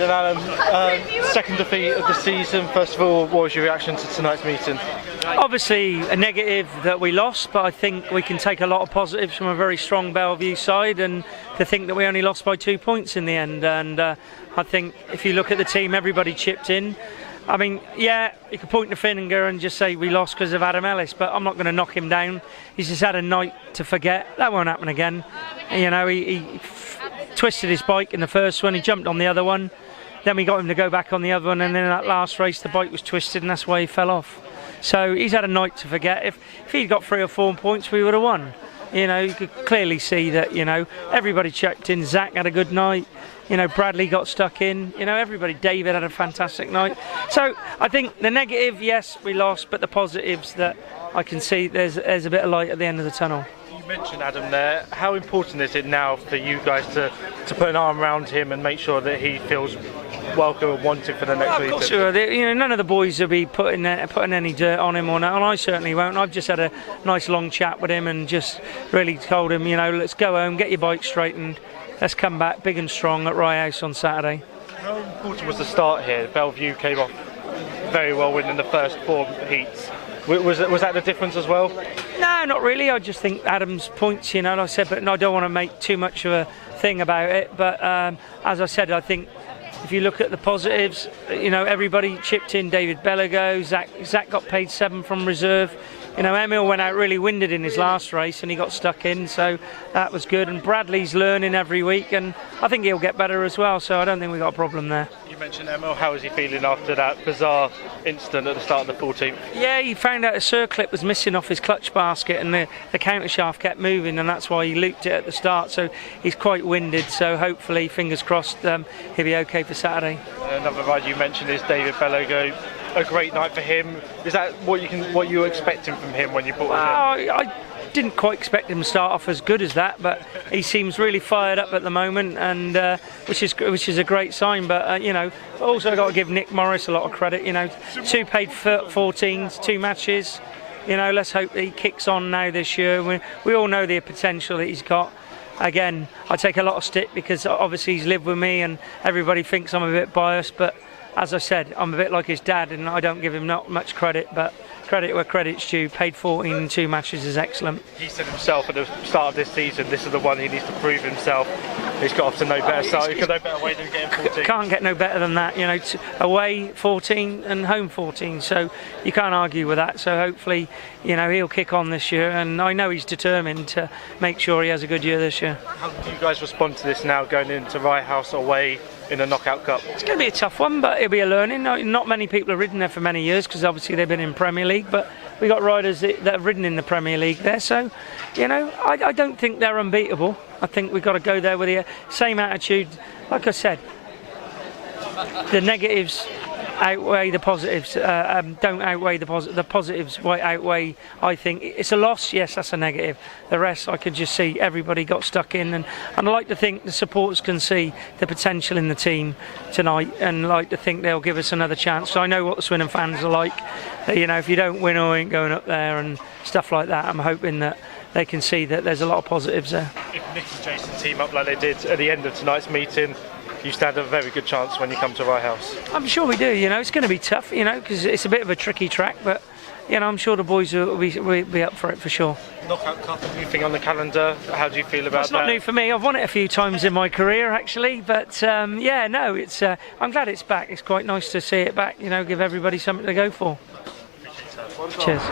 then, Alan, second defeat of the season. First of all, what was your reaction to tonight's meeting? Obviously a negative that we lost, but I think we can take a lot of positives from a very strong Belle Vue side, and to think that we only lost by 2 points in the end. And I think if you look at the team, everybody chipped in. I mean, yeah, you could point the finger and just say we lost because of Adam Ellis, but I'm not going to knock him down. He's just had a night to forget. That won't happen again. You know, he twisted his bike in the first one, he jumped on the other one, then we got him to go back on the other one, and then in that last race the bike was twisted and that's why he fell off. So he's had a night to forget. If he'd got 3 or 4 points, we would have won. You know, you could clearly see that, you know, everybody checked in. Zach had a good night. You know, Bradley got stuck in. You know, everybody. David had a fantastic night. So I think the negative, yes, we lost, but the positives that I can see, there's a bit of light at the end of the tunnel. You mentioned Adam there. How important is it now for you guys to put an arm around him and make sure that he feels welcome and wanted for the next season? Of course, you know, none of the boys will be putting any dirt on him or not, and I certainly won't. I've just had a nice long chat with him and just really told him, you know, let's go home, get your bike straightened, let's come back big and strong at Rye House on Saturday. How important was the start here? Belle Vue came off very well, winning the first 4 heats. Was that the difference as well? No, not really. I just think Adam's points, you know, like I said, but I don't want to make too much of a thing about it. But as I said, I think if you look at the positives, you know, everybody chipped in. David Bellego, Zach got paid 7 from reserve. You know, Emil went out really winded in his last race and he got stuck in, so that was good. And Bradley's learning every week, and I think he'll get better as well, so I don't think we've got a problem there. You mentioned Emil. How is he feeling after that bizarre incident at the start of the 14th? Yeah, he found out a circlip was missing off his clutch basket and the counter shaft kept moving, and that's why he looped it at the start, so he's quite winded, so hopefully, fingers crossed, he'll be okay for Saturday. Another rider you mentioned is David Bellego. A great night for him. Is that what you were expecting from him when you brought him in? I didn't quite expect him to start off as good as that, but he seems really fired up at the moment, and which is a great sign. But you know, also got to give Nick Morris a lot of credit. You know, 2 paid 14s, 2 matches. You know, let's hope he kicks on now this year. We all know the potential that he's got. Again, I take a lot of stick because obviously he's lived with me, and everybody thinks I'm a bit biased, but as I said, I'm a bit like his dad, and I don't give him not much credit, but credit where credit's due. Paid 14 in 2 matches is excellent. He said himself at the start of this season, this is the one he needs to prove himself. He's got off to no better start. He's got no better way than getting 14. Can't get no better than that. You know, away 14 and home 14, so you can't argue with that. So hopefully, you know, he'll kick on this year, and I know he's determined to make sure he has a good year this year. How do you guys respond to this now, going into Rye House away in a knockout cup? It's going to be a tough one, but it'll be a learning. Not many people have ridden there for many years because obviously they've been in Premier League, but we got riders that have ridden in the Premier League there, so you know, I don't think they're unbeatable. I think we've got to go there with the same attitude. Like I said, the negatives outweigh the positives, don't outweigh the positives outweigh. I think it's a loss, yes, that's a negative. The rest, I could just see everybody got stuck in, and I like to think the supporters can see the potential in the team tonight, and like to think they'll give us another chance. So I know what the Swindon fans are like. You know, if you don't win, I ain't going up there and stuff like that. I'm hoping that they can see that there's a lot of positives there. If Nick and Jason team up like they did at the end of tonight's meeting, you stand a very good chance when you come to Rye House. I'm sure we do. You know, it's going to be tough, you know, because it's a bit of a tricky track, but you know, I'm sure the boys will be up for it for sure. Knockout Cup, a new thing on the calendar. How do you feel about that? It's not new for me. I've won it a few times in my career actually, but yeah, no, it's. I'm glad it's back. It's quite nice to see it back. You know, give everybody something to go for. Cheers.